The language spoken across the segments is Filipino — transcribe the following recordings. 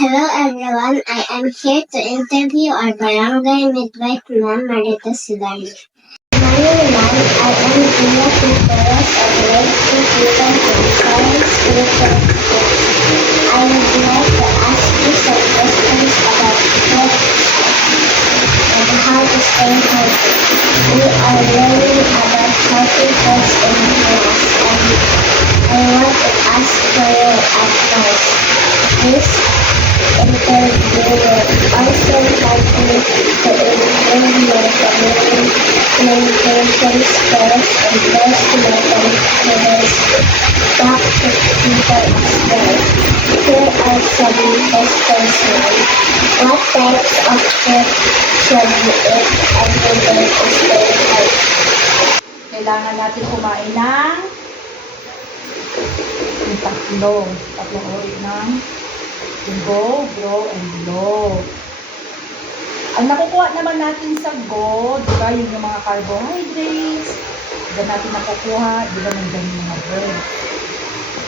Hello everyone, I am here to interview our barangay midwife, Ma'am Marita Sudani. Morning, ma'am. I am Gina Piperos of Grade 2 Cuban Science Spiritual School. I would like to ask you some questions about food and how to stay healthy. We are learning about healthy foods in class, and I want to ask for your advice. This interview will also help me to improve my communication skills and best my confidence back to people as well. Here are some questions, ma'am. What types of food should we eat every day to stay healthy? Kailangan natin kumain ng tatlong uri ng go, grow, and low. Ang nakukuha naman natin sa go, di ba, yung mga carbohydrates, diba natin nakukuha, di ba, nandyan yung mga bread.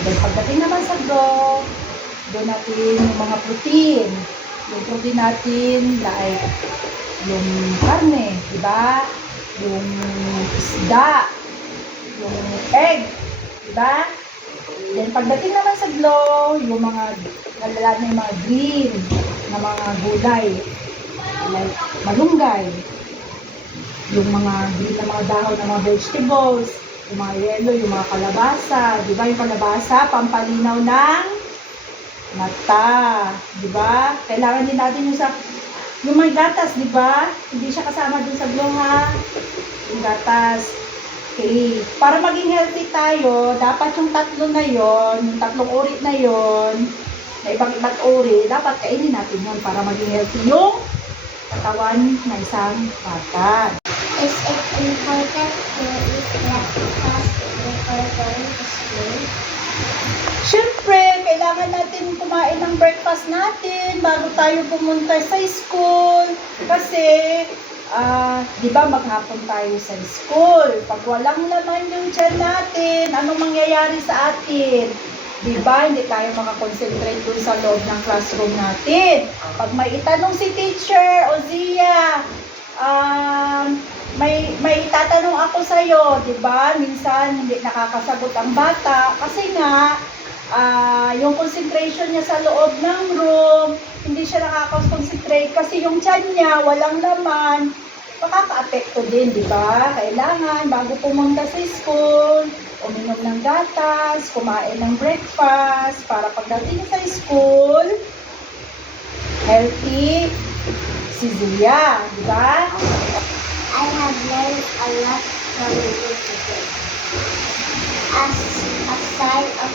Then pagdating naman sa go, doon natin yung mga protein. Yung protein natin, like, yung karne, di ba, yung isda, yung egg, di ba? Then pagdating naman sa glow, yung mga nalalaan na yung mga green na mga gulay, like malunggay, yung mga green na mga dahon ng mga vegetables, yung mga yellow, yung mga kalabasa, di ba? Yung kalabasa, pampalinaw ng mata, di ba? Kailangan din natin yung may gatas, di ba? Hindi siya kasama dun sa glow, ha? Yung gatas. Okay. Para maging healthy tayo, dapat yung tatlo na yon, yung tatlong uri na yon, na ibang-ibang uri, dapat kainin natin yun para maging healthy yung katawan ng isang bata. Is it important to eat breakfast before going to school? Siyempre, kailangan natin kumain ng breakfast natin bago tayo pumunta sa school. Kasi, di ba maghapon tayo sa school? Pag walang laman yung tiyan natin, anong mangyayari sa atin? Di ba, hindi tayo makakonsentrate dun sa loob ng classroom natin. Pag may itanong si teacher o Zia, may itatanong ako sa'yo, di ba? Minsan hindi nakakasagot ang bata kasi nga, yung concentration niya sa loob ng room, hindi siya nakaka-concentrate kasi yung tiyan niya walang laman, makaka-apekto din, di ba? Kailangan, bago pumunta sa school, uminom ng gatas, kumain ng breakfast, para pagdating sa school, healthy si Zia, di ba? I have learned a lot from you today. As a sign of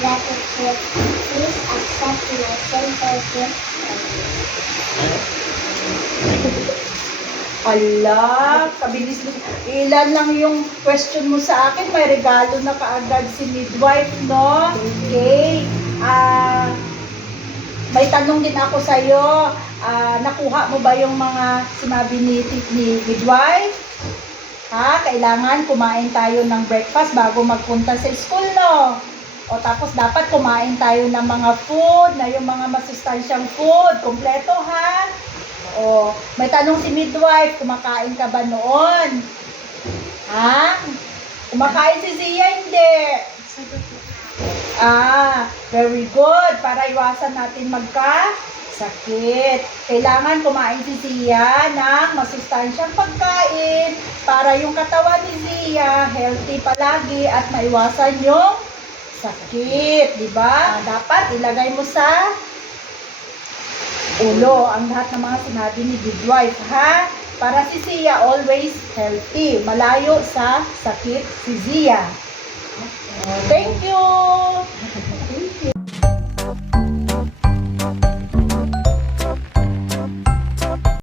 gratitude, please accept my simple gift from you. Ala, kabilis mo. Ilan lang yung question mo sa akin, may regalo na kaagad si midwife, no? Okay. May tanong din ako sa'yo. Nakuha mo ba yung mga sinabi ni midwife? Ha? Kailangan kumain tayo ng breakfast bago magpunta sa school, no? O tapos dapat kumain tayo ng mga food, na yung mga masustansyang food. Kompleto, ha? O, may tanong si midwife, kumakain ka ba noon? Ha? Kumakain si Zia, hindi? Very good. Para iwasan natin magka-sakit. Kailangan kumain si Zia ng masustansyang pagkain para yung katawan ni Zia healthy palagi at maiwasan yung sakit. Diba? Dapat ilagay mo sa ulo ang lahat ng mga sinabi ni midwife, ha? Para si Zia always healthy. Malayo sa sakit si Zia. Thank you!